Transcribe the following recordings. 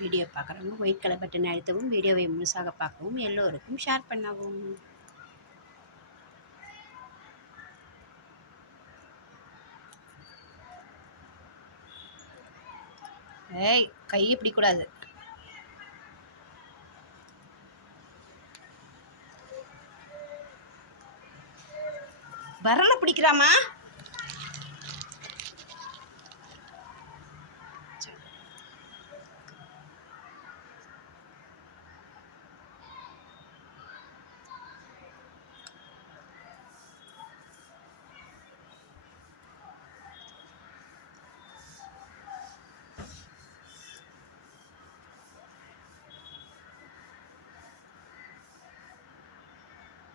Video பார்க்குறவங்க white colour button அழுத்தவும் வீடியோவை முழுசாக பார்க்கவும் எல்லோருக்கும் ஷேர் பண்ணவும். ஏய் கையை பிடிக்கூடாது. வரல பிடிக்கிறாமா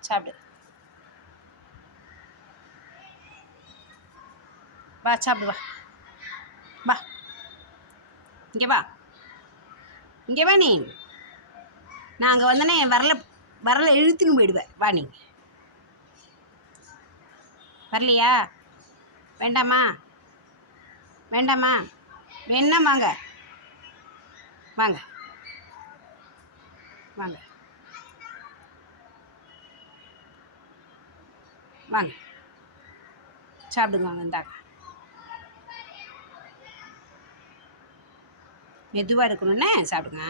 சாப்பிடு வா சாப்பிடு வா வா இங்கே வா. இங்கே வா நீ. நான் அங்கே வந்தேனே வரல வரல இழுத்துன்னு போயிடுவேன். வா நீ. வரலையா? வேண்டாமா? வேண்டாமா? வேணா வாங்க. வாங்க. வாங்க. வாங்க. சாப்பிடுங்க வாங்க இந்தாங்க மெதுவாக இருக்கணும்னே சாப்பிடுங்க.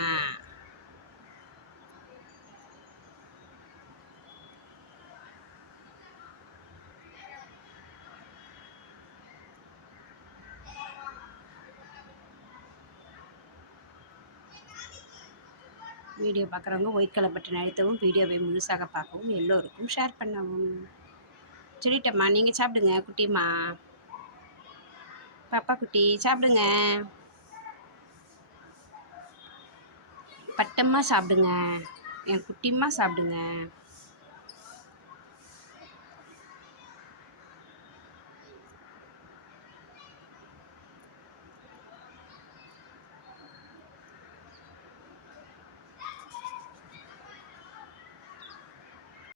வீடியோ பார்க்குறவங்க ஒயிட் கலர் பட்டன் அழுத்தவும் வீடியோவை முழுசாக பார்க்கவும் எல்லோருக்கும் ஷேர் பண்ணவும். சொல்லிட்டம்மா. நீங்கள் சாப்பிடுங்க குட்டிம்மா. பாப்பா குட்டி சாப்பிடுங்க. பட்டம்மா சாப்பிடுங்க. என் குட்டிம்மா சாப்பிடுங்க.